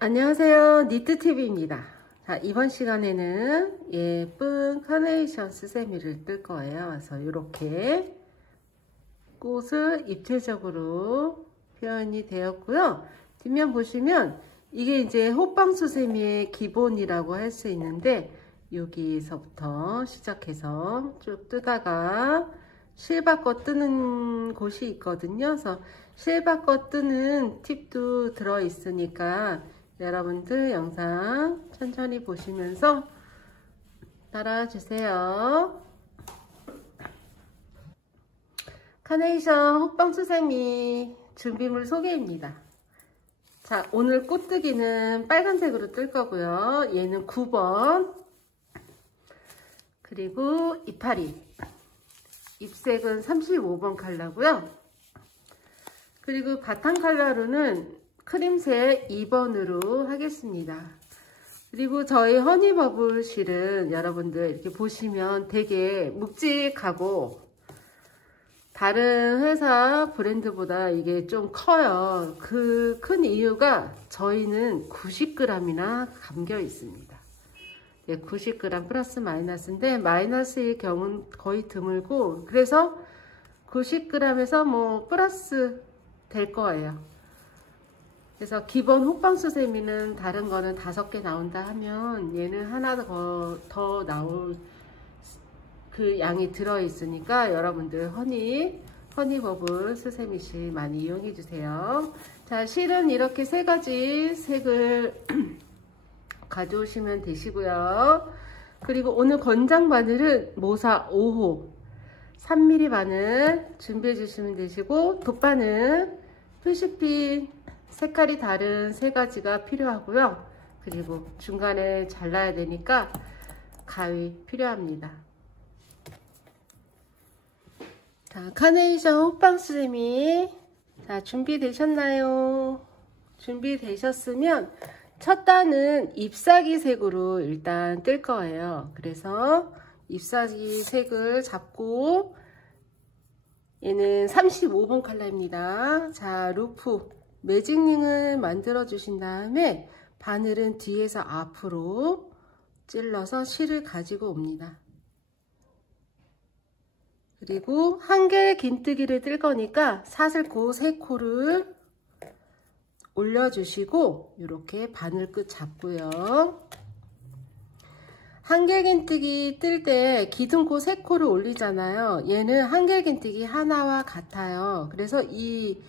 안녕하세요. 니트TV입니다. 자, 이번 시간에는 예쁜 카네이션 스세미를 뜰 거예요. 그래서 이렇게 꽃을 입체적으로 표현이 되었고요. 뒷면 보시면 이게 이제 호빵 수세미의 기본이라고 할 수 있는데, 여기서부터 시작해서 쭉 뜨다가 실바꿔 뜨는 곳이 있거든요. 그래서 실바꿔 뜨는 팁도 들어 있으니까 여러분들 영상 천천히 보시면서 따라와 주세요. 카네이션 호빵 수세미 준비물 소개입니다. 자, 오늘 꽃뜨기는 빨간색으로 뜰 거고요. 얘는 9번. 그리고 이파리. 잎색은 35번 컬러고요. 그리고 바탕 컬러로는 크림색 2번으로 하겠습니다. 그리고 저희 허니버블 실은 여러분들 이렇게 보시면 되게 묵직하고 다른 회사 브랜드보다 이게 좀 커요. 그 큰 이유가 저희는 90g이나 감겨 있습니다. 90g 플러스 마이너스인데 마이너스의 경우는 거의 드물고, 그래서 90g에서 뭐 플러스 될 거예요. 그래서 기본 호빵 수세미는 다른 거는 5개 나온다 하면 얘는 하나 더 나올 그 양이 들어 있으니까 여러분들 허니버블 수세미 실 많이 이용해 주세요. 자, 실은 이렇게 3가지 색을 가져오시면 되시고요. 그리고 오늘 권장 바늘은 모사 5호 3mm 바늘 준비해 주시면 되시고, 돗바늘 표시핀 색깔이 다른 3가지가 필요하고요. 그리고 중간에 잘라야 되니까 가위 필요합니다. 자, 카네이션 호빵 수세미 자, 준비되셨나요? 준비되셨으면 첫 단은 잎사귀 색으로 일단 뜰 거예요. 그래서 잎사귀 색을 잡고, 얘는 35번 컬러입니다. 자, 루프 매직링을 만들어 주신 다음에 바늘은 뒤에서 앞으로 찔러서 실을 가지고 옵니다. 그리고 한 개의 긴뜨기를 뜰 거니까 사슬코 3코를 올려주시고 이렇게 바늘 끝 잡고요. 한길 긴뜨기 뜰 때 기둥코 3코를 올리잖아요. 얘는 한길 긴뜨기 하나와 같아요. 그래서 이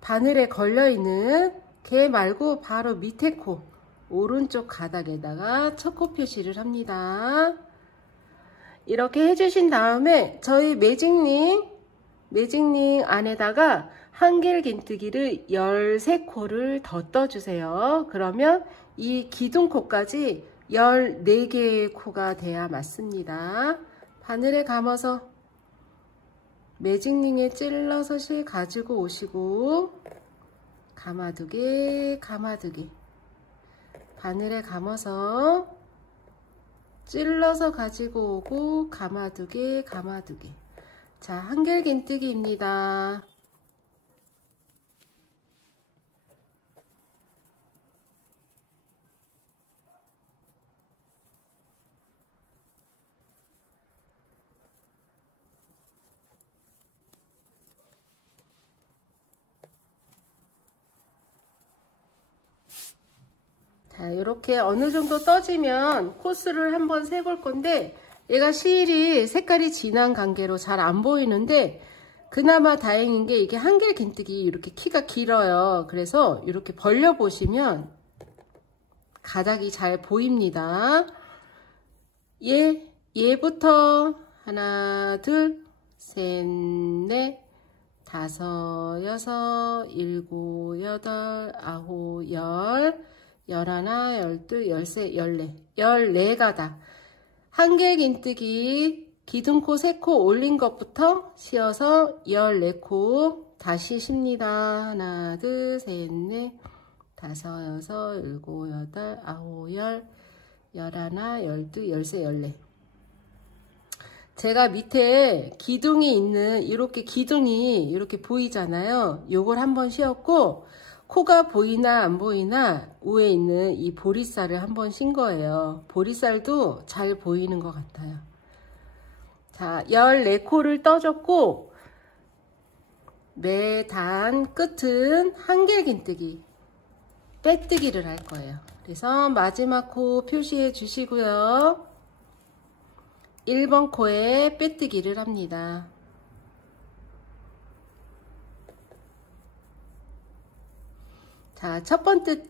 바늘에 걸려있는 걔 말고 바로 밑에 코 오른쪽 가닥에다가 첫 코 표시를 합니다. 이렇게 해주신 다음에 저희 매직링 안에다가 한길 긴뜨기를 13코를 더 떠주세요. 그러면 이 기둥코까지 14개의 코가 돼야 맞습니다. 바늘에 감아서 매직링에 찔러서 실 가지고 오시고, 감아두개 바늘에 감아서 찔러서 가지고 오고, 감아두개 자, 한길 긴뜨기입니다. 자, 이렇게 어느 정도 떠지면 코스를 한번 세볼 건데, 얘가 실이 색깔이 진한 관계로 잘 안 보이는데, 그나마 다행인 게 이게 한길 긴뜨기 이렇게 키가 길어요. 그래서 이렇게 벌려 보시면 가닥이 잘 보입니다. 얘부터 하나, 둘, 셋, 넷, 5, 6, 7, 8, 9, 10, 11, 12, 13, 14, 14가닥. 한길 긴뜨기 기둥코 3코 올린 것부터 씌어서 14코 다시 쉽니다. 하나, 둘, 셋, 넷, 5, 6, 7, 8, 9, 10, 11, 12, 13, 14. 제가 밑에 기둥이 있는 이렇게 기둥이 이렇게 보이잖아요. 요걸 한번 씌웠고, 코가 보이나 안 보이나 위에 있는 이 보리살을 한번 신 거예요. 보리살도 잘 보이는 것 같아요. 자, 14코를 떠줬고 매단 끝은 한길긴뜨기, 빼뜨기를 할 거예요. 그래서 마지막 코 표시해 주시고요. 1번 코에 빼뜨기를 합니다. 자, 첫 번째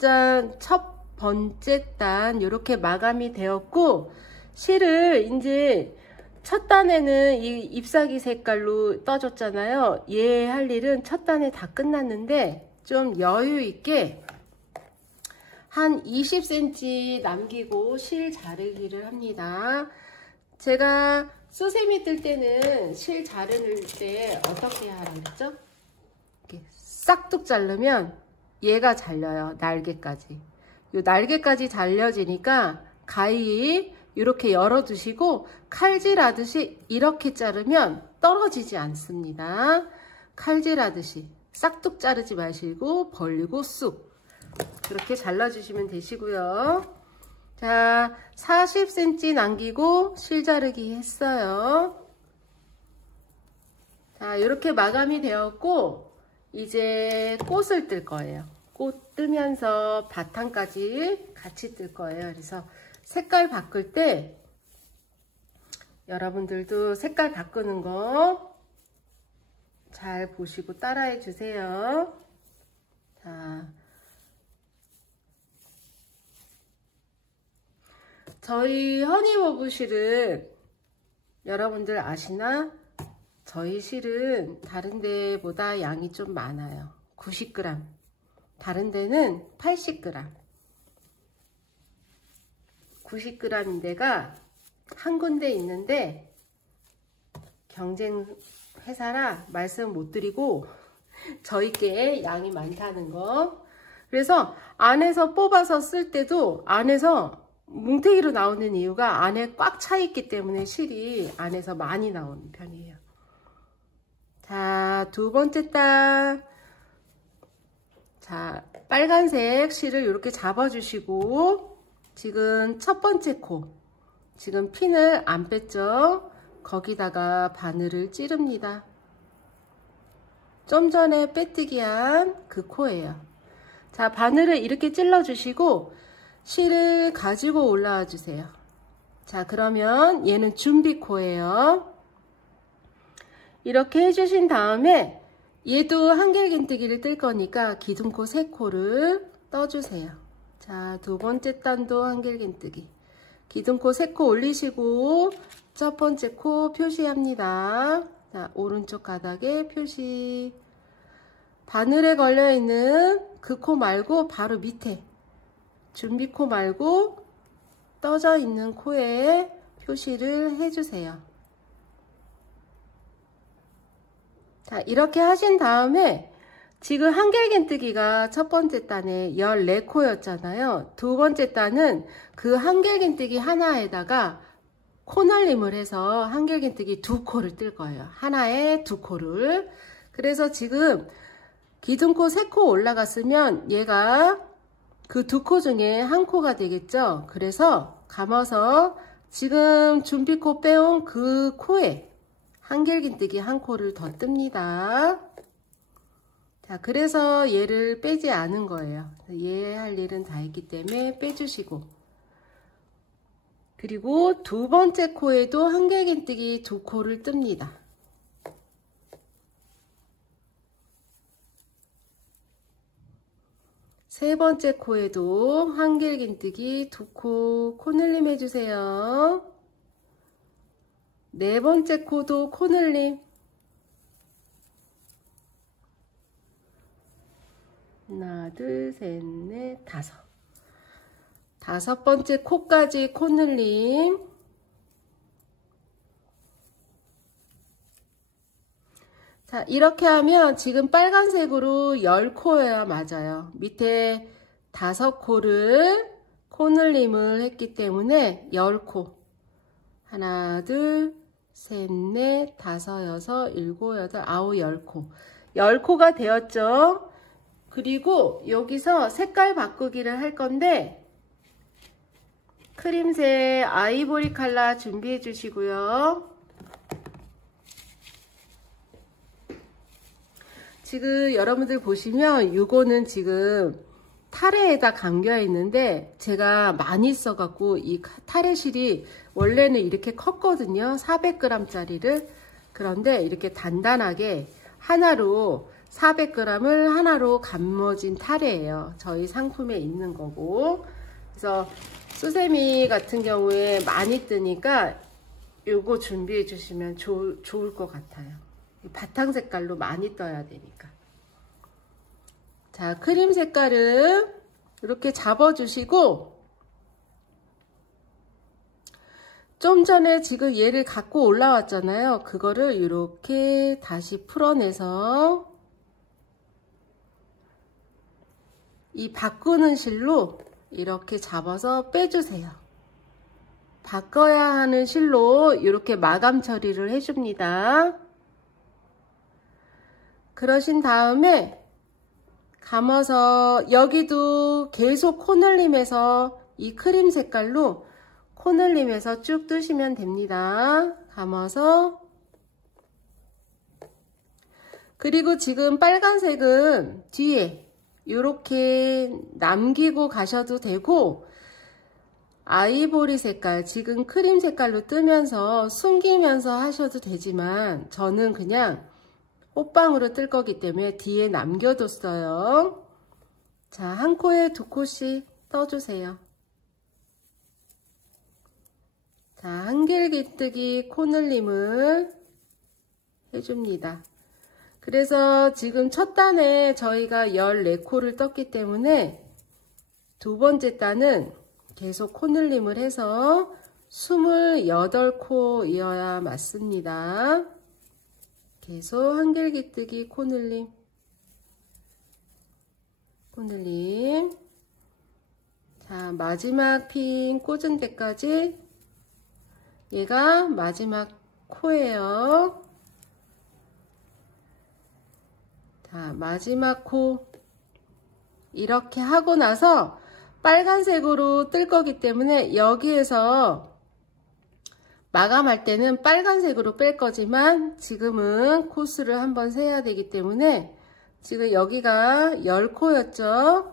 단 이렇게 마감이 되었고, 실을 이제 첫 단에는 이 잎사귀 색깔로 떠줬잖아요. 얘 할 일은 첫 단에 다 끝났는데 좀 여유 있게 한 20cm 남기고 실 자르기를 합니다. 제가 수세미 뜰 때는 실 자를 때 어떻게 하라 그랬죠? 이렇게 싹둑 자르면 얘가 잘려요. 날개까지. 요 날개까지 잘려지니까 가위 이렇게 열어 두시고 칼질하듯이 이렇게 자르면 떨어지지 않습니다. 칼질하듯이 싹둑 자르지 마시고 벌리고 쑥 그렇게 잘라주시면 되시고요. 자, 40cm 남기고 실 자르기 했어요. 자, 이렇게 마감이 되었고 이제 꽃을 뜰 거예요. 꽃 뜨면서 바탕까지 같이 뜰 거예요. 그래서 색깔 바꿀 때 여러분들도 색깔 바꾸는 거 잘 보시고 따라해 주세요. 자, 저희 허니버브 실은 여러분들 아시나? 저희 실은 다른 데보다 양이 좀 많아요. 90g. 다른 데는 80g. 90g인 데가 한 군데 있는데 경쟁 회사라 말씀 못 드리고 저희께 양이 많다는 거. 그래서 안에서 뽑아서 쓸 때도 안에서 뭉태기로 나오는 이유가 안에 꽉 차 있기 때문에 실이 안에서 많이 나오는 편이에요. 자, 두 번째 단. 자, 빨간색 실을 이렇게 잡아주시고 지금 첫 번째 코, 지금 핀을 안 뺐죠? 거기다가 바늘을 찌릅니다. 좀 전에 빼뜨기 한 그 코예요. 자, 바늘을 이렇게 찔러 주시고 실을 가지고 올라와 주세요. 자, 그러면 얘는 준비 코예요. 이렇게 해주신 다음에 얘도 한길긴뜨기를 뜰 거니까 기둥코 3코를 떠주세요. 자, 두 번째 단도 한길긴뜨기. 기둥코 3코 올리시고 첫 번째 코 표시합니다. 자, 오른쪽 가닥에 표시. 바늘에 걸려있는 그 코 말고 바로 밑에 준비코 말고 떠져 있는 코에 표시를 해주세요. 자, 이렇게 하신 다음에 지금 한길긴뜨기가 첫 번째 단에 14코였잖아요. 두 번째 단은 그 한길긴뜨기 하나에다가 코날림을 해서 한길긴뜨기 2코를 뜰 거예요. 하나에 2코를. 그래서 지금 기둥코 3코 올라갔으면 얘가 그 2코 중에 한 코가 되겠죠. 그래서 감아서 지금 준비코 빼온 그 코에 한길긴뜨기 1코를 더 뜹니다. 자, 그래서 얘를 빼지 않은 거예요. 얘 할 일은 다 했기 때문에 빼주시고, 그리고 두 번째 코에도 한길긴뜨기 2코를 뜹니다. 세 번째 코에도 한길긴뜨기 2코 코늘림 해주세요. 네 번째 코도 코늘림. 하나, 둘, 셋, 넷, 다섯. 다섯 번째 코까지 코늘림. 자, 이렇게 하면 지금 빨간색으로 10코여야 맞아요. 밑에 5코를 코늘림을 했기 때문에 10코. 하나, 둘, 셋, 넷, 다섯, 여섯, 일곱, 여덟, 아홉, 10코. 10코가 되었죠? 그리고 여기서 색깔 바꾸기를 할 건데 크림색 아이보리 컬러 준비해 주시고요. 지금 여러분들 보시면 이거는 지금 타레에다 감겨 있는데 제가 많이 써갖고 이 타레실이 원래는 이렇게 컸거든요. 400g 짜리를. 그런데 이렇게 단단하게 하나로 400g을 하나로 감아진 타레예요. 저희 상품에 있는 거고. 그래서 수세미 같은 경우에 많이 뜨니까 요거 준비해 주시면 좋을 것 같아요. 바탕 색깔로 많이 떠야 되니까. 자, 크림 색깔은 이렇게 잡아주시고, 좀 전에 지금 얘를 갖고 올라왔잖아요. 그거를 이렇게 다시 풀어내서 이 바꾸는 실로 이렇게 잡아서 빼주세요. 바꿔야 하는 실로 이렇게 마감 처리를 해줍니다. 그러신 다음에 감아서 여기도 계속 코늘림해서 이 크림 색깔로 코늘림해서 쭉 뜨시면 됩니다. 감아서. 그리고 지금 빨간색은 뒤에 이렇게 남기고 가셔도 되고, 아이보리 색깔 지금 크림 색깔로 뜨면서 숨기면서 하셔도 되지만 저는 그냥 호빵으로 뜰 거기 때문에 뒤에 남겨뒀어요. 자, 한 코에 2코씩 떠주세요. 자, 한길기뜨기 코늘림을 해줍니다. 그래서 지금 첫 단에 저희가 14코를 떴기 때문에 두 번째 단은 계속 코늘림을 해서 28코이어야 맞습니다. 계속 한길기뜨기 코늘림. 자, 마지막 핀 꽂은 데까지 얘가 마지막 코예요. 자, 마지막 코 이렇게 하고 나서 빨간색으로 뜰 거기 때문에 여기에서 마감할 때는 빨간색으로 뺄 거지만 지금은 코스를 한번 세야 되기 때문에 지금 여기가 10코였죠.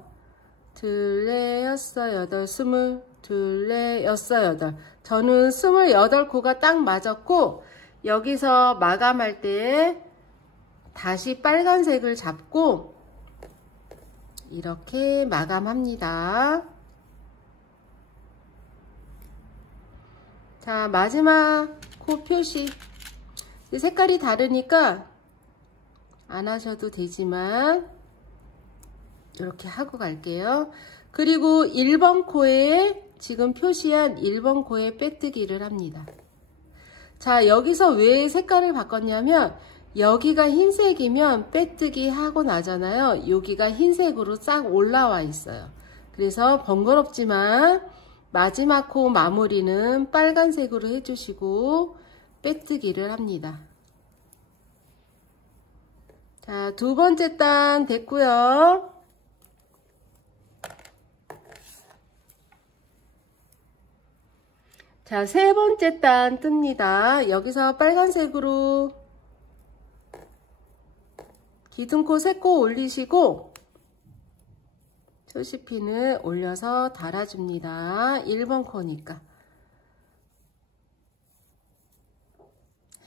둘레, 여섯, 여덟, 스물, 둘레, 여섯, 여덟. 저는 28코가 딱 맞았고 여기서 마감할 때 다시 빨간색을 잡고 이렇게 마감합니다. 자, 마지막 코 표시. 색깔이 다르니까 안 하셔도 되지만 이렇게 하고 갈게요. 그리고 1번 코에 지금 표시한 1번 코에 빼뜨기를 합니다. 자, 여기서 왜 색깔을 바꿨냐면 여기가 흰색이면 빼뜨기 하고 나잖아요. 여기가 흰색으로 싹 올라와 있어요. 그래서 번거롭지만 마지막 코 마무리는 빨간색으로 해주시고 빼뜨기를 합니다. 자, 두 번째 단 됐고요. 자, 세 번째 단 뜹니다. 여기서 빨간색으로 기둥코 3코 올리시고 표시핀을 올려서 달아줍니다. 1번 코니까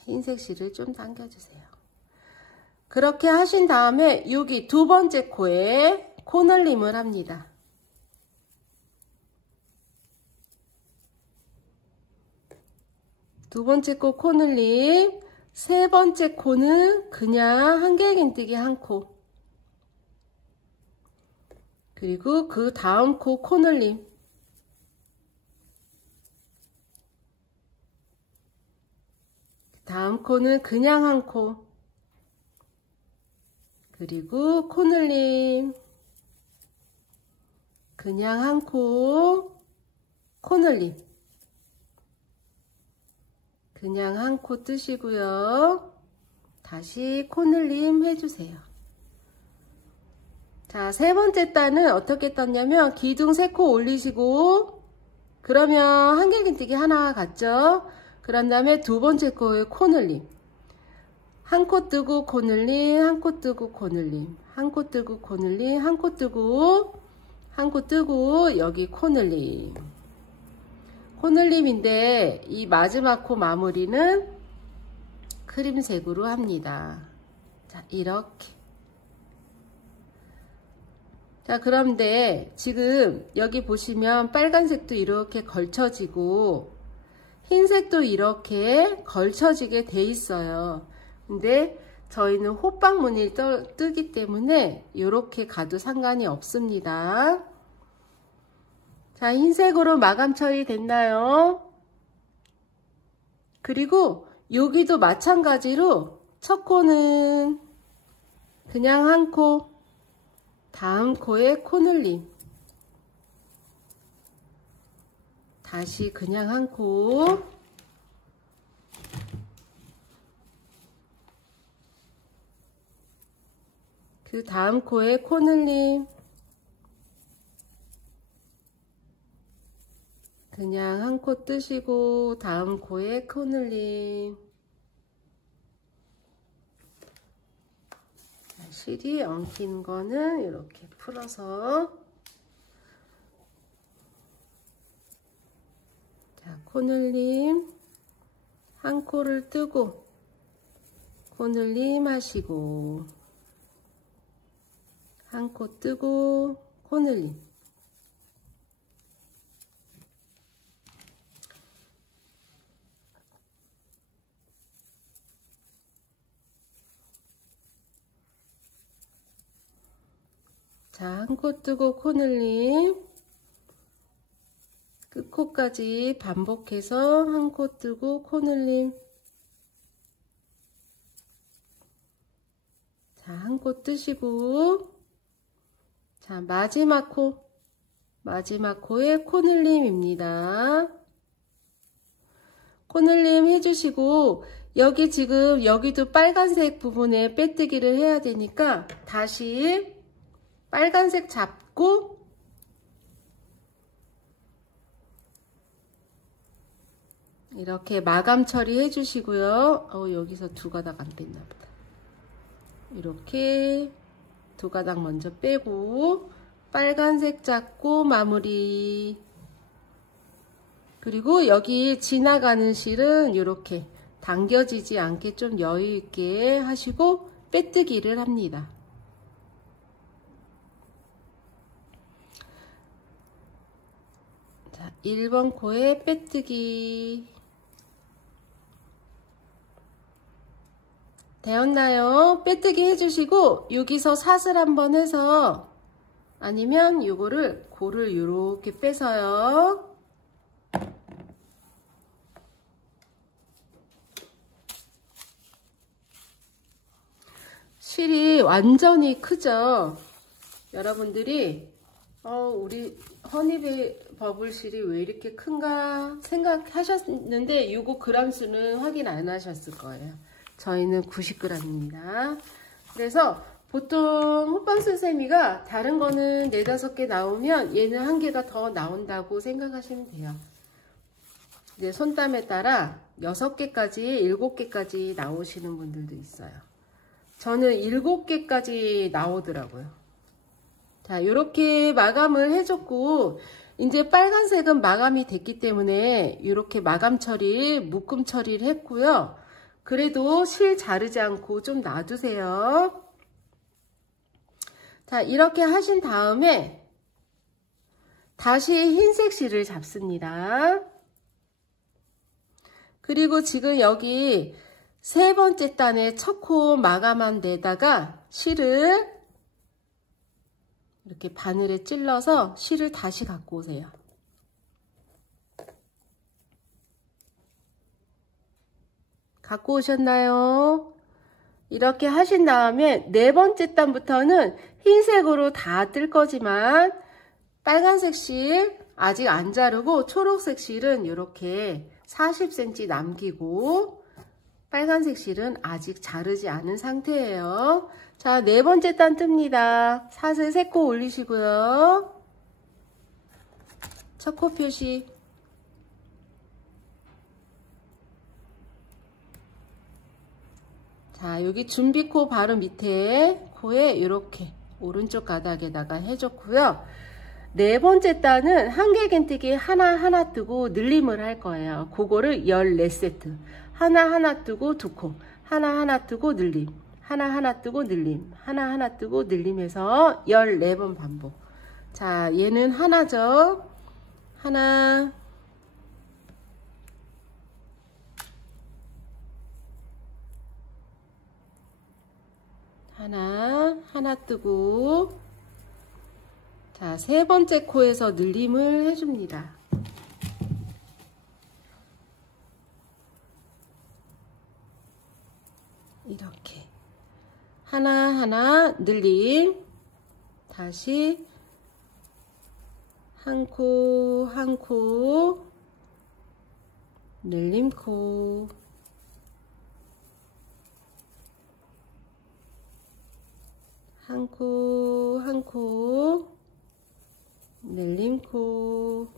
흰색 실을 좀 당겨주세요. 그렇게 하신 다음에 여기 두 번째 코에 코늘림을 합니다. 두 번째 코 코늘림, 세 번째 코는 그냥 한길긴뜨기 한 코. 그리고 그 다음 코 코늘림. 다음 코는 그냥 한 코. 그리고 코늘림. 그냥 한 코, 코늘림. 그냥 한 코 뜨시고요. 다시 코늘림 해주세요. 자, 세 번째 단은 어떻게 떴냐면 기둥 3코 올리시고 그러면 한길긴뜨기 하나 갔죠. 그런 다음에 두 번째 코에 코늘림. 한 코 뜨고 코늘림, 한 코 뜨고 코늘림, 한 코 뜨고 코늘림, 한 코 뜨고 한 코 뜨고 여기 코늘림. 코늘림인데 이 마지막 코 마무리는 크림색으로 합니다. 자, 이렇게. 자, 그런데 지금 여기 보시면 빨간색도 이렇게 걸쳐지고 흰색도 이렇게 걸쳐지게 돼 있어요. 근데 저희는 호빵 무늬 뜨기 때문에 이렇게 가도 상관이 없습니다. 자, 흰색으로 마감 처리 됐나요? 그리고 여기도 마찬가지로 첫 코는 그냥 한 코, 다음 코에 코늘림, 다시 그냥 한 코, 그 다음 코에 코늘림, 그냥 한 코 뜨시고 다음 코에 코늘림. 실이 엉킨 거는 이렇게 풀어서, 자, 코늘림 한 코를 뜨고 코늘림 하시고 한 코 뜨고 코늘림. 자, 한 코 뜨고 코늘림. 끝코까지 반복해서 한 코 뜨고 코늘림. 자, 한 코 뜨시고, 자, 마지막 코에 코늘림입니다. 코늘림 해주시고, 여기 지금 여기도 빨간색 부분에 빼뜨기를 해야 되니까 다시 빨간색 잡고 이렇게 마감 처리해 주시고요. 여기서 두 가닥 안 뺐나 보다. 이렇게 두 가닥 먼저 빼고 빨간색 잡고 마무리. 그리고 여기 지나가는 실은 이렇게 당겨지지 않게 좀 여유 있게 하시고 빼뜨기를 합니다. 자, 1번 코에 빼뜨기. 되었나요? 빼뜨기 해주시고 여기서 사슬 한번 해서, 아니면 요거를 고를 이렇게 빼서요. 실이 완전히 크죠? 여러분들이 우리 허니베이 버블 실이 왜 이렇게 큰가 생각하셨는데 요거 그람수는 확인 안 하셨을 거예요. 저희는 90g입니다. 그래서 보통 호빵 수세미가 다른 거는 4, 5개 나오면 얘는 1개가 더 나온다고 생각하시면 돼요. 이제 손땀에 따라 6개까지, 7개까지 나오시는 분들도 있어요. 저는 7개까지 나오더라고요. 자, 이렇게 마감을 해줬고, 이제 빨간색은 마감이 됐기 때문에 이렇게 마감 처리, 묶음 처리를 했고요. 그래도 실 자르지 않고 좀 놔두세요. 자, 이렇게 하신 다음에 다시 흰색 실을 잡습니다. 그리고 지금 여기 세 번째 단에 첫 코 마감한 데다가 실을 이렇게 바늘에 찔러서 실을 다시 갖고 오세요. 갖고 오셨나요? 이렇게 하신 다음에 네 번째 단부터는 흰색으로 다 뜰 거지만 빨간색 실 아직 안 자르고 초록색 실은 이렇게 40cm 남기고 빨간색 실은 아직 자르지 않은 상태예요. 자, 네 번째 단 뜹니다. 사슬 3코 올리시고요. 첫 코 표시. 자, 여기 준비코 바로 밑에 코에 이렇게 오른쪽 가닥에다가 해줬고요. 네 번째 단은 한길긴뜨기 하나하나 뜨고 늘림을 할 거예요. 그거를 14세트. 하나하나 뜨고 2코. 하나하나 뜨고 늘림. 하나하나 뜨고 늘림. 하나하나 뜨고 늘림해서 14번 반복. 자, 얘는 하나죠. 하나. 하나 뜨고. 자, 세 번째 코에서 늘림을 해줍니다. 이렇게 하나하나 늘림. 다시 한 코 한 코 늘림 코. 한 코 한 코 늘림 코.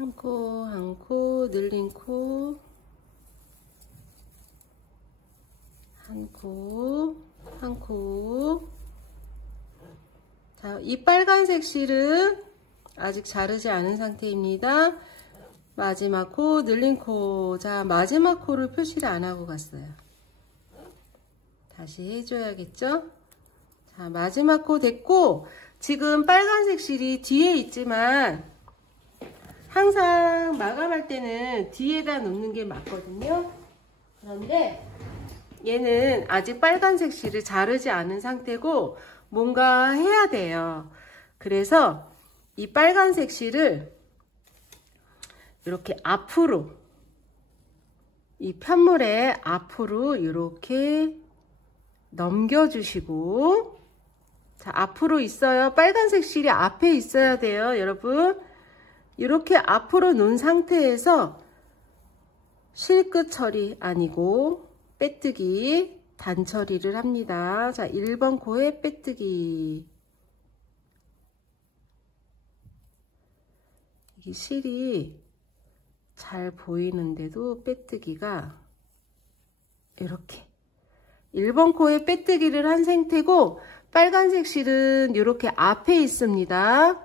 한 코 한 코 늘린 코. 한 코 한 코. 자, 이 빨간색 실은 아직 자르지 않은 상태입니다. 마지막 코 늘린 코. 자, 마지막 코를 표시를 안 하고 갔어요. 다시 해줘야겠죠? 자, 마지막 코 됐고, 지금 빨간색 실이 뒤에 있지만 항상 마감할 때는 뒤에다 놓는 게 맞거든요. 그런데 얘는 아직 빨간색 실을 자르지 않은 상태고 뭔가 해야 돼요. 그래서 이 빨간색 실을 이렇게 앞으로, 이 편물에 앞으로 이렇게 넘겨주시고. 자, 앞으로 있어요. 빨간색 실이 앞에 있어야 돼요, 여러분. 이렇게 앞으로 놓은 상태에서 실끝 처리 아니고 빼뜨기, 단 처리를 합니다. 자, 1번 코에 빼뜨기. 이 실이 잘 보이는데도 빼뜨기가 이렇게 1번 코에 빼뜨기를 한 상태고, 빨간색 실은 이렇게 앞에 있습니다.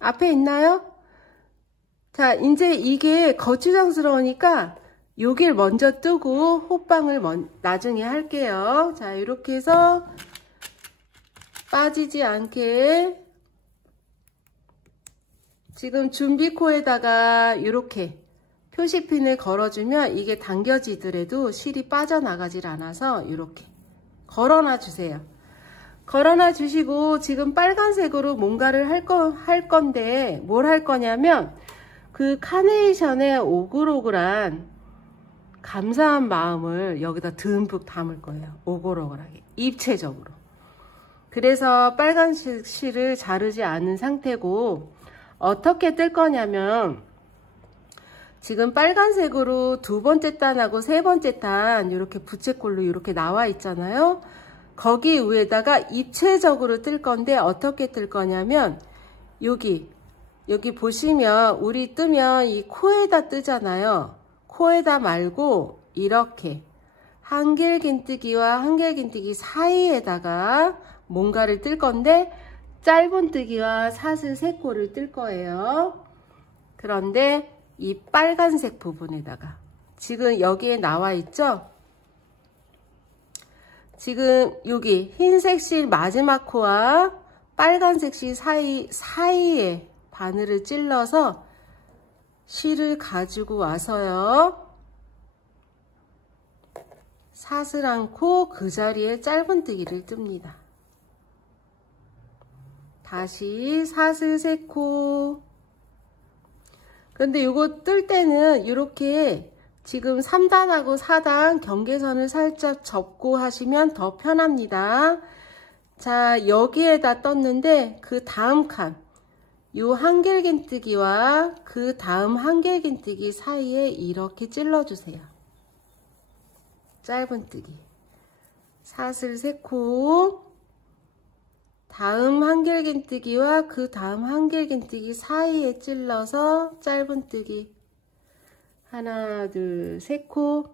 앞에 있나요? 자, 이제 이게 거추장스러우니까 여길 먼저 뜨고 호빵을 나중에 할게요. 자, 이렇게 해서 빠지지 않게 지금 준비코에다가 이렇게 표시핀을 걸어주면 이게 당겨지더라도 실이 빠져나가질 않아서 이렇게 걸어놔 주세요. 걸어놔 주시고, 지금 빨간색으로 뭔가를 할 건데 뭘 할 거냐면 그 카네이션의 오글오글한 감사한 마음을 여기다 듬뿍 담을 거예요. 오글오글하게, 입체적으로. 그래서 빨간색 실을 자르지 않은 상태고, 어떻게 뜰 거냐면 지금 빨간색으로 두 번째 단하고 세 번째 단 이렇게 부채꼴로 이렇게 나와 있잖아요. 거기 위에다가 입체적으로 뜰 건데 어떻게 뜰 거냐면 여기 보시면 우리 뜨면 이 코에다 뜨잖아요. 코에다 말고 이렇게 한길긴뜨기와 한길긴뜨기 사이에다가 뭔가를 뜰 건데, 짧은뜨기와 사슬 3코를 뜰 거예요. 그런데 이 빨간색 부분에다가 지금 여기에 나와 있죠? 지금 여기 흰색 실 마지막 코와 빨간색 실 사이에 바늘을 찔러서 실을 가지고 와서요. 사슬 않고 그 자리에 짧은뜨기를 뜹니다. 다시 사슬 3코. 근데 이거 뜰 때는 이렇게 지금 3단하고 4단 경계선을 살짝 접고 하시면 더 편합니다. 자, 여기에다 떴는데 그 다음 칸, 요 한길긴뜨기와 그 다음 한길긴뜨기 사이에 이렇게 찔러주세요. 짧은뜨기. 사슬 3코. 다음 한길긴뜨기와 그 다음 한길긴뜨기 사이에 찔러서 짧은뜨기. 하나, 둘, 3코.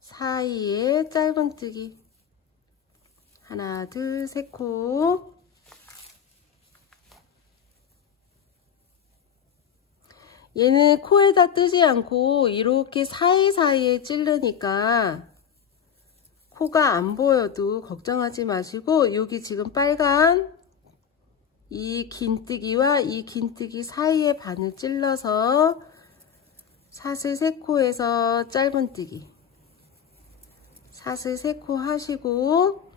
사이에 짧은뜨기. 하나, 둘, 3코. 얘는 코에다 뜨지 않고 이렇게 사이사이에 찌르니까 코가 안 보여도 걱정하지 마시고, 여기 지금 빨간 이 긴뜨기와 이 긴뜨기 사이에 바늘 찔러서 사슬 3코에서 짧은뜨기. 사슬 3코 하시고,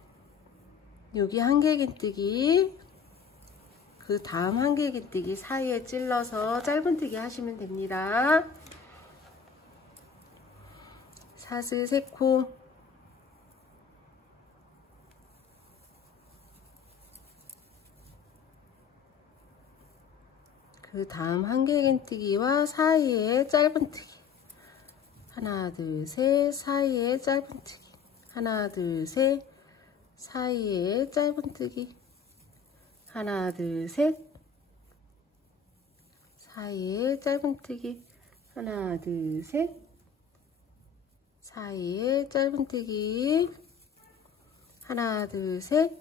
여기 한길긴뜨기, 그 다음 한길긴뜨기 사이에 찔러서 짧은뜨기 하시면 됩니다. 사슬 3코. 그 다음 한길긴뜨기와 사이에 짧은뜨기. 하나, 둘, 셋. 사이에 짧은뜨기. 하나, 둘, 셋. 사이에 짧은뜨기. 하나, 둘, 셋. 사이에 짧은뜨기. 하나, 둘, 셋. 사이에 짧은뜨기. 하나, 둘, 셋.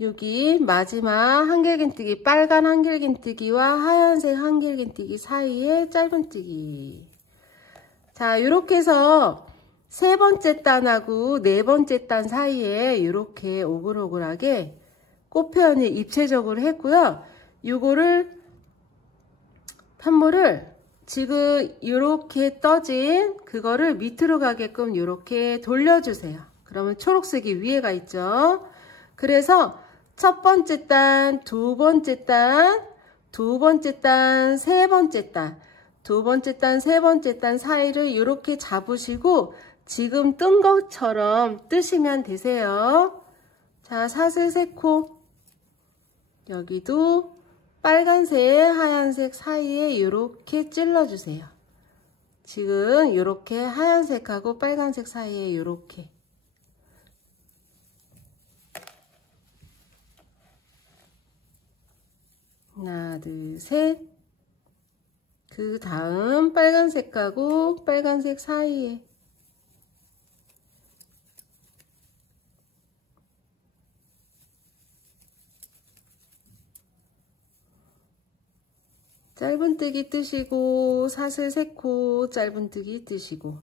여기 마지막 한길긴뜨기, 빨간 한길긴뜨기와 하얀색 한길긴뜨기 사이에 짧은뜨기. 자, 이렇게 해서 3번째 단하고 4번째 단 사이에 이렇게 오글오글하게 꽃표현을 입체적으로 했고요. 요거를 편물을 지금 이렇게 떠진 그거를 밑으로 가게끔 이렇게 돌려주세요. 그러면 초록색이 위에가 있죠. 그래서 첫 번째 단, 두 번째 단, 두 번째 단, 세 번째 단, 두 번째 단, 세 번째 단 사이를 이렇게 잡으시고 지금 뜬 것처럼 뜨시면 되세요. 자, 사슬 3코. 여기도 빨간색, 하얀색 사이에 이렇게 찔러주세요. 지금 이렇게 하얀색하고 빨간색 사이에 이렇게. 하나, 둘, 셋. 그 다음 빨간색하고 빨간색 사이에. 짧은뜨기 뜨시고 사슬 3코 짧은뜨기 뜨시고.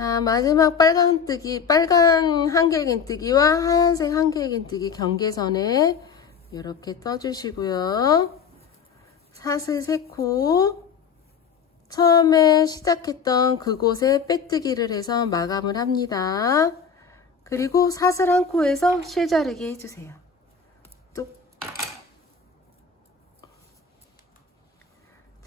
자, 마지막 빨간뜨기, 빨간 한길긴뜨기와 하얀색 한길긴뜨기 경계선에 이렇게 떠주시고요. 사슬 3코 처음에 시작했던 그곳에 빼뜨기를 해서 마감을 합니다. 그리고 사슬 1코에서 실자르기 해주세요.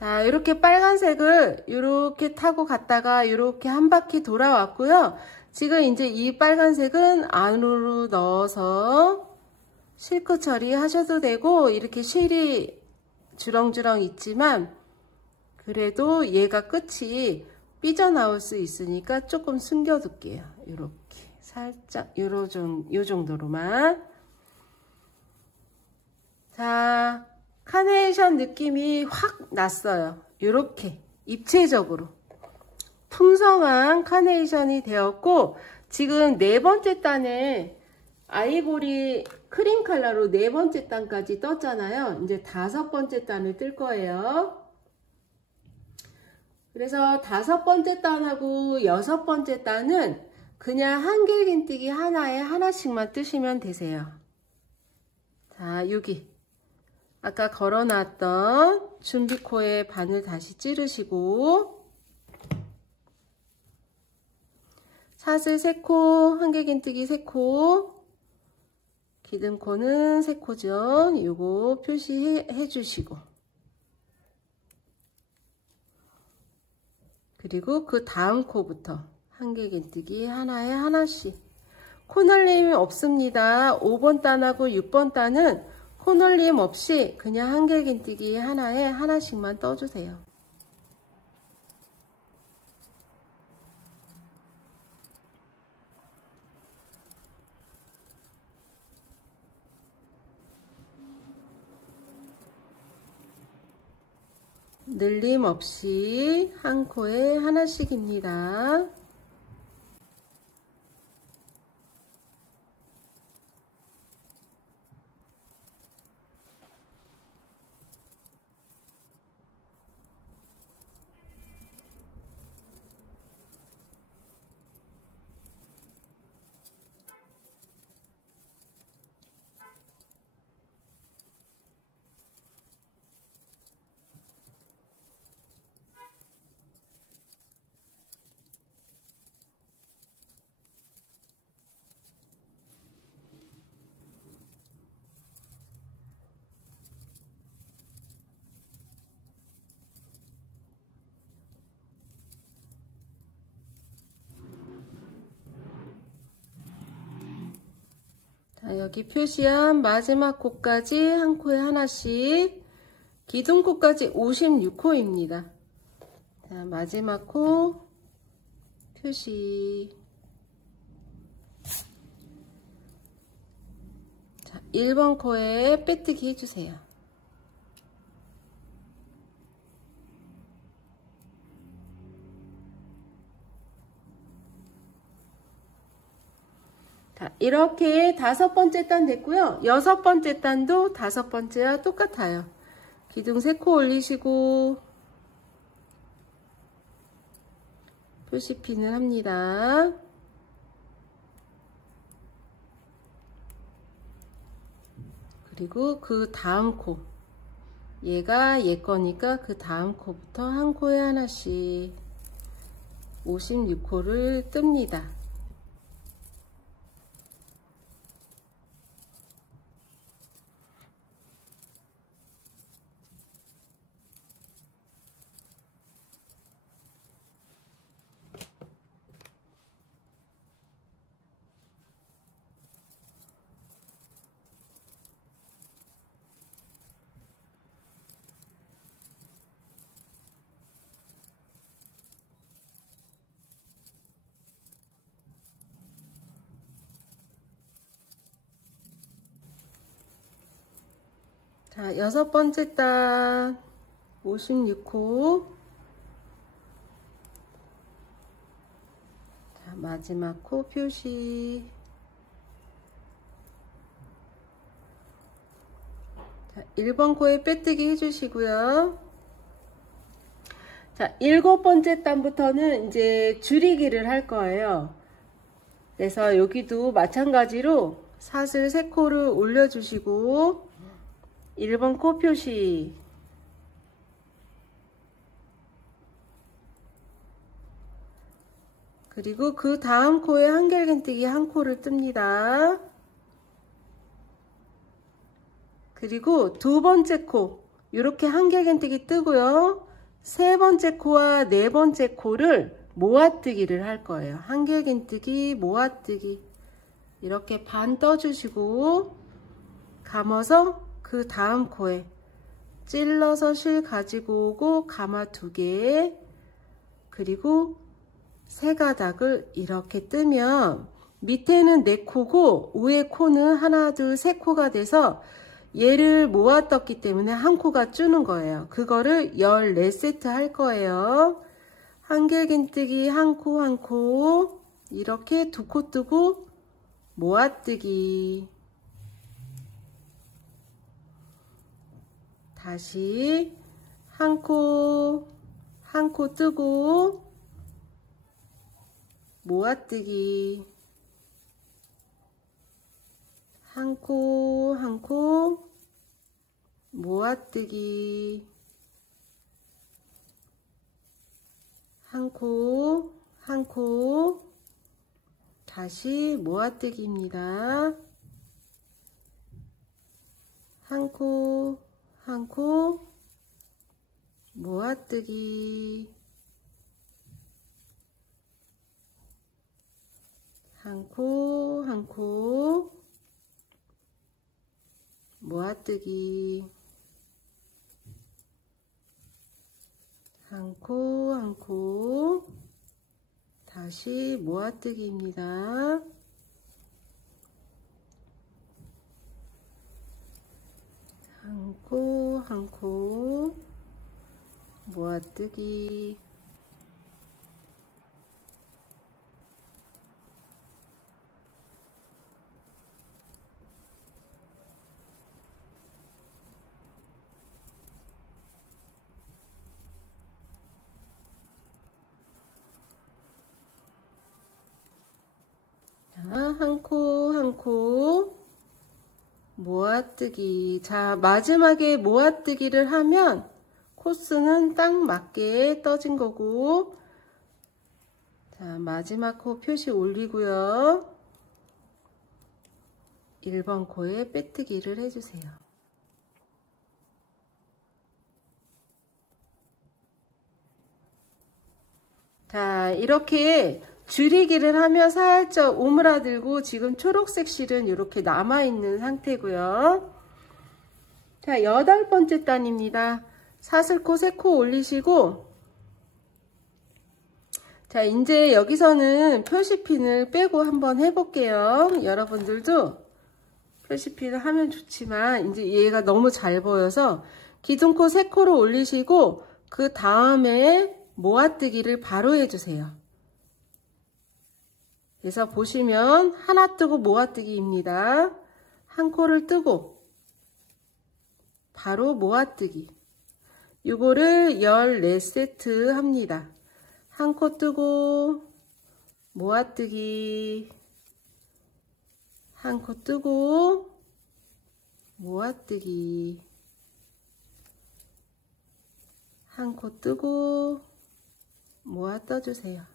자, 이렇게 빨간색을 이렇게 타고 갔다가 이렇게 한 바퀴 돌아왔고요. 지금 이제 이 빨간색은 안으로 넣어서 실크 처리하셔도 되고 이렇게 실이 주렁주렁 있지만 그래도 얘가 끝이 삐져나올 수 있으니까 조금 숨겨둘게요. 이렇게 살짝 요 정도로만. 자, 카네이션 느낌이 확 났어요. 이렇게 입체적으로 풍성한 카네이션이 되었고, 지금 네 번째 단에 아이보리 크림 컬러로 네 번째 단까지 떴잖아요. 이제 다섯 번째 단을 뜰 거예요. 그래서 다섯 번째 단하고 여섯 번째 단은 그냥 한길긴뜨기 하나에 하나씩만 뜨시면 되세요. 자, 여기 아까 걸어놨던 준비코에 바늘 다시 찌르시고, 사슬 3코, 한길긴뜨기 3코, 기둥코는 3코죠. 요거 표시해 주시고, 그리고 그 다음 코부터 한길긴뜨기 하나에 하나씩. 코널림이 없습니다. 5번 단하고 6번 단은 코널림 없이 그냥 한길긴뜨기 하나에 하나씩만 떠주세요. 늘림 없이 한 코에 하나씩입니다. 자, 여기 표시한 마지막 코까지 한 코에 하나씩, 기둥코까지 56코입니다. 자, 마지막 코 표시. 자, 1번 코에 빼뜨기 해주세요. 자, 이렇게 다섯 번째 단 됐고요. 여섯 번째 단도 다섯 번째와 똑같아요. 기둥 3코 올리시고 표시핀을 합니다. 그리고 그 다음 코, 얘가 얘 거니까 그 다음 코부터 한 코에 하나씩 56코를 뜹니다. 자, 여섯 번째 단 56코. 자, 마지막 코 표시. 자, 1번 코에 빼뜨기 해주시고요. 자, 7번째 단부터는 이제 줄이기를 할 거예요. 그래서 여기도 마찬가지로 사슬 3코를 올려주시고 1번 코 표시, 그리고 그 다음 코에 한길긴뜨기 한 코를 뜹니다. 그리고 두 번째 코 이렇게 한길긴뜨기 뜨고요. 세 번째 코와 네 번째 코를 모아뜨기를 할 거예요. 한길긴뜨기, 모아뜨기 이렇게 반 떠주시고 감아서 그 다음 코에 찔러서 실 가지고 오고 가마 2개, 그리고 3가닥을 이렇게 뜨면 밑에는 4코고 위에 코는 하나, 둘, 3코가 돼서 얘를 모아 떴기 때문에 한 코가 주는 거예요. 그거를 14세트 할 거예요. 한길긴뜨기 한 코 한 코, 이렇게 2코 뜨고 모아뜨기, 다시 한 코 뜨고 모아뜨기, 한 코 모아뜨기, 한 코 다시 모아뜨기입니다. 한 코 모아뜨기, 한 코 모아뜨기, 한 코 다시 모아뜨기입니다. 한 코 모아뜨기, 한 코 모아뜨기. 자, 마지막에 모아뜨기를 하면 코스는 딱 맞게 떠진 거고, 자, 마지막 코 표시 올리고요. 1번 코에 빼뜨기를 해주세요. 자, 이렇게 줄이기를 하면 살짝 오므라들고 지금 초록색 실은 이렇게 남아있는 상태고요. 자, 8번째 단입니다. 사슬코 3코 올리시고, 자, 이제 여기서는 표시핀을 빼고 한번 해볼게요. 여러분들도 표시핀을 하면 좋지만 이제 얘가 너무 잘 보여서 기둥코 3코로 올리시고 그 다음에 모아뜨기를 바로 해주세요. 그래서 보시면 하나 뜨고 모아뜨기입니다. 한 코를 뜨고 바로 모아뜨기. 요거를 14세트 합니다. 한 코 뜨고 모아뜨기, 한 코 뜨고 모아뜨기, 한 코 뜨고 모아 떠주세요.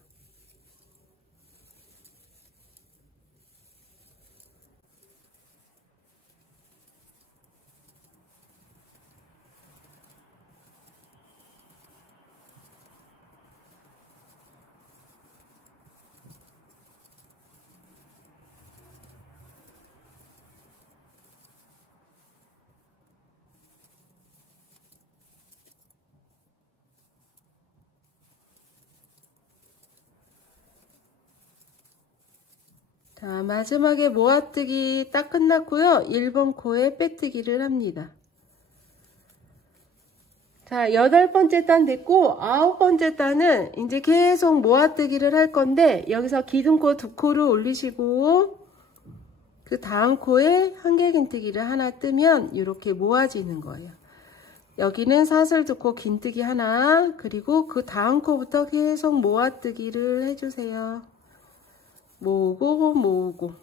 자, 마지막에 모아뜨기 딱 끝났고요. 1번 코에 빼뜨기를 합니다. 자, 8번째 단 됐고 9번째 단은 이제 계속 모아뜨기를 할 건데 여기서 기둥코 2코를 올리시고 그 다음 코에 한길긴뜨기를 하나 뜨면 이렇게 모아지는 거예요. 여기는 사슬 2코 긴뜨기 하나, 그리고 그 다음 코부터 계속 모아뜨기를 해주세요. 모으고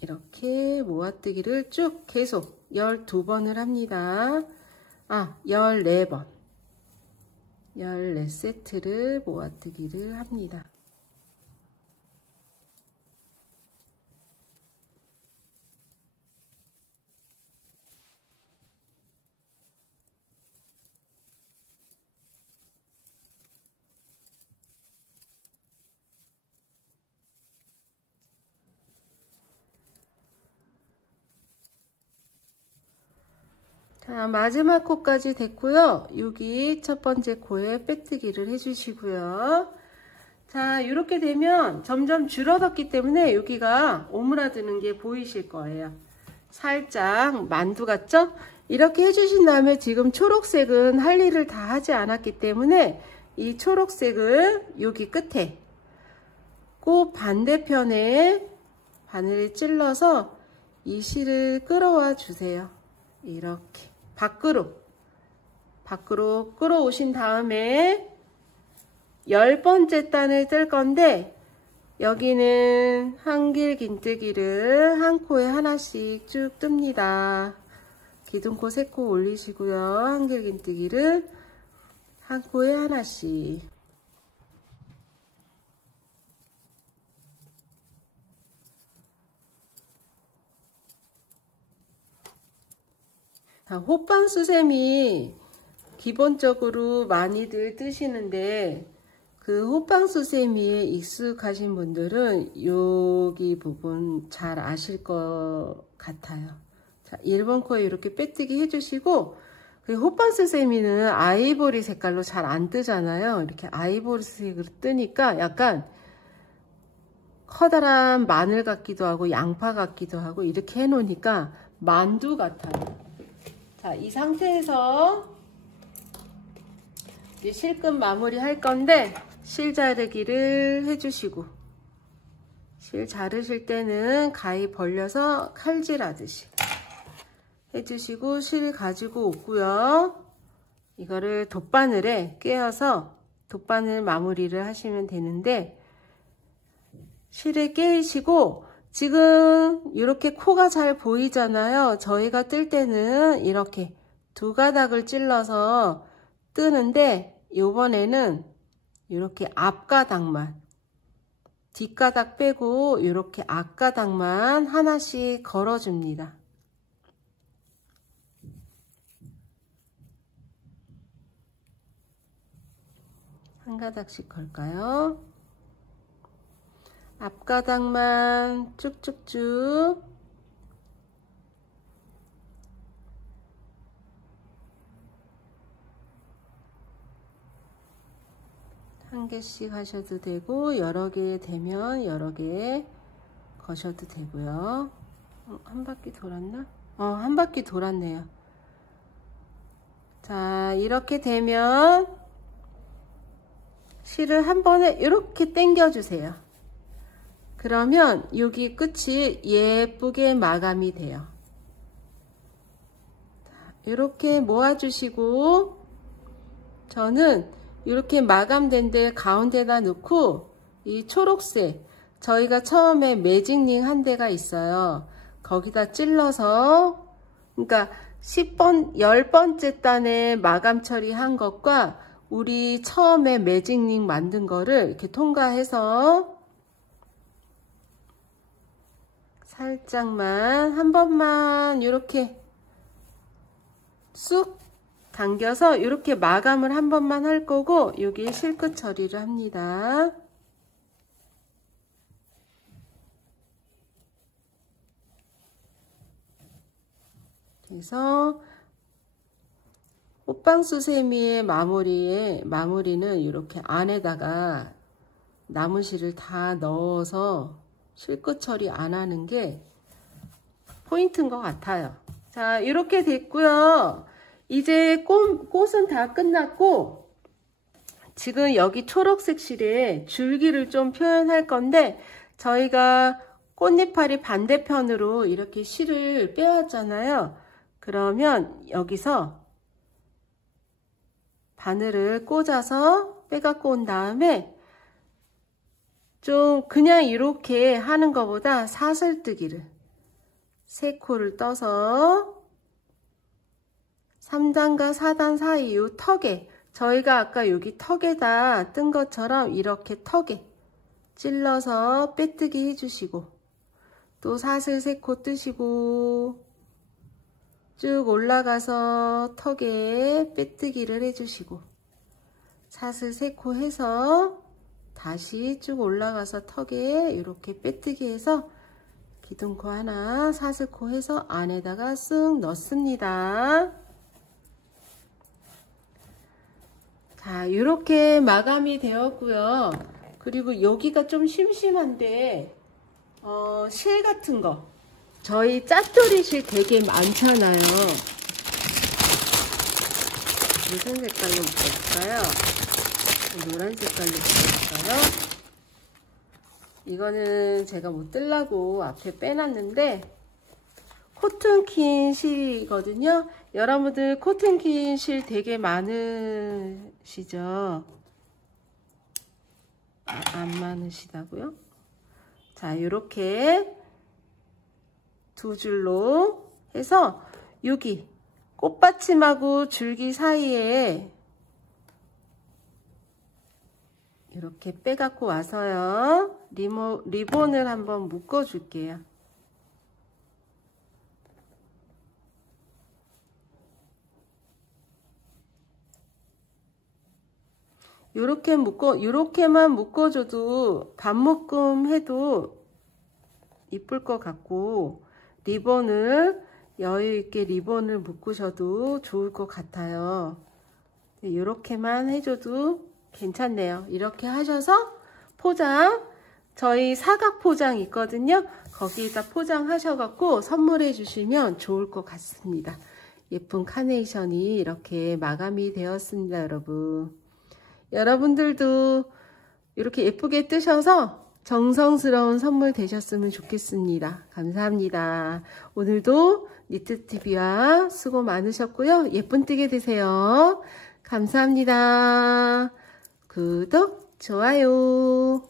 이렇게 모아뜨기를 쭉 계속 12번을 합니다. 14번. 14세트를 모아뜨기를 합니다. 자, 마지막 코까지 됐고요. 여기 첫 번째 코에 빼뜨기를 해주시고요. 자, 이렇게 되면 점점 줄어들기 때문에 여기가 오므라드는 게 보이실 거예요. 살짝 만두 같죠? 이렇게 해주신 다음에 지금 초록색은 할 일을 다 하지 않았기 때문에 이 초록색을 여기 끝에 꼭 반대편에 바늘을 찔러서 이 실을 끌어와 주세요. 이렇게 밖으로 끌어오신 다음에 10번째 단을 뜰 건데 여기는 한길 긴뜨기를 한 코에 하나씩 쭉 뜹니다. 기둥코 3코 올리시고요. 한길 긴뜨기를 한 코에 하나씩. 자, 호빵수세미 기본적으로 많이들 뜨시는데 그 호빵수세미에 익숙하신 분들은 여기 부분 잘 아실 것 같아요. 자, 1번 코에 이렇게 빼뜨기 해주시고, 호빵수세미는 아이보리 색깔로 잘 안 뜨잖아요. 이렇게 아이보리색으로 뜨니까 약간 커다란 마늘 같기도 하고 양파 같기도 하고 이렇게 해놓으니까 만두 같아요. 자, 이 상태에서 이제 실끝 마무리 할 건데 실 자르기를 해주시고, 실 자르실 때는 가위 벌려서 칼질 하듯이 해주시고 실 가지고 오고요. 이거를 돗바늘에 꿰어서 돗바늘 마무리를 하시면 되는데, 실에 꿰시고 지금 이렇게 코가 잘 보이잖아요. 저희가 뜰 때는 이렇게 2가닥을 찔러서 뜨는데 이번에는 이렇게 앞가닥만, 뒷가닥 빼고 이렇게 앞가닥만 하나씩 걸어줍니다. 한 가닥씩 걸까요? 앞가닥만 쭉쭉쭉. 한 개씩 하셔도 되고 여러 개 되면 여러 개 거셔도 되고요. 한 바퀴 돌았나? 한 바퀴 돌았네요. 자, 이렇게 되면 실을 한 번에 이렇게 당겨 주세요. 그러면 여기 끝이 예쁘게 마감이 돼요. 자, 이렇게 모아주시고, 저는 이렇게 마감된 데 가운데다 넣고 이 초록색, 저희가 처음에 매직링 한 데가 있어요. 거기다 찔러서, 그러니까 10번째 단에 마감 처리한 것과 우리 처음에 매직링 만든 거를 이렇게 통과해서 살짝만 한 번만 이렇게 쑥 당겨서 이렇게 마감을 한 번만 할 거고, 여기 실끝 처리를 합니다. 그래서 호빵수세미의 마무리는 이렇게 안에다가 남은 실을 다 넣어서 실끝 처리 안 하는 게 포인트인 것 같아요. 자, 이렇게 됐고요. 이제 꽃은 다 끝났고, 지금 여기 초록색 실에 줄기를 좀 표현할 건데, 저희가 꽃잎알이 반대편으로 이렇게 실을 빼왔잖아요. 그러면 여기서 바늘을 꽂아서 빼갖고 온 다음에 좀 그냥 이렇게 하는 것보다 사슬뜨기를 3코를 떠서 3단과 4단 사이 이 턱에, 저희가 아까 여기 턱에다 뜬 것처럼 이렇게 턱에 찔러서 빼뜨기 해주시고, 또 사슬 3코 뜨시고 쭉 올라가서 턱에 빼뜨기를 해주시고, 사슬 3코 해서 다시 쭉 올라가서 턱에 이렇게 빼뜨기 해서 기둥코 하나, 사슬코 해서 안에다가 쓱 넣습니다. 자, 이렇게 마감이 되었고요. 그리고 여기가 좀 심심한데 실 같은 거, 저희 짜투리 실 되게 많잖아요. 무슨 색깔로 묶어볼까요? 노란 색깔로 묶어볼까요? 이거는 제가 못 들라고 앞에 빼놨는데 코튼킨 실이거든요. 여러분들 코튼킨 실 되게 많으시죠? 안 많으시다고요? 자, 요렇게 두 줄로 해서 여기 꽃받침하고 줄기 사이에 이렇게 빼갖고 와서요. 리본을 한번 묶어 줄게요. 요렇게만 묶어줘도 반묶음 해도 이쁠 것 같고, 여유있게 리본을 묶으셔도 좋을 것 같아요. 요렇게만 해줘도 괜찮네요. 이렇게 하셔서 저희 사각 포장 있거든요. 거기다 포장하셔갖고 선물해 주시면 좋을 것 같습니다. 예쁜 카네이션이 이렇게 마감이 되었습니다, 여러분. 여러분들도 이렇게 예쁘게 뜨셔서 정성스러운 선물 되셨으면 좋겠습니다. 감사합니다. 오늘도 니트TV와 수고 많으셨고요. 예쁜 뜨개 되세요. 감사합니다. 구독, 좋아요.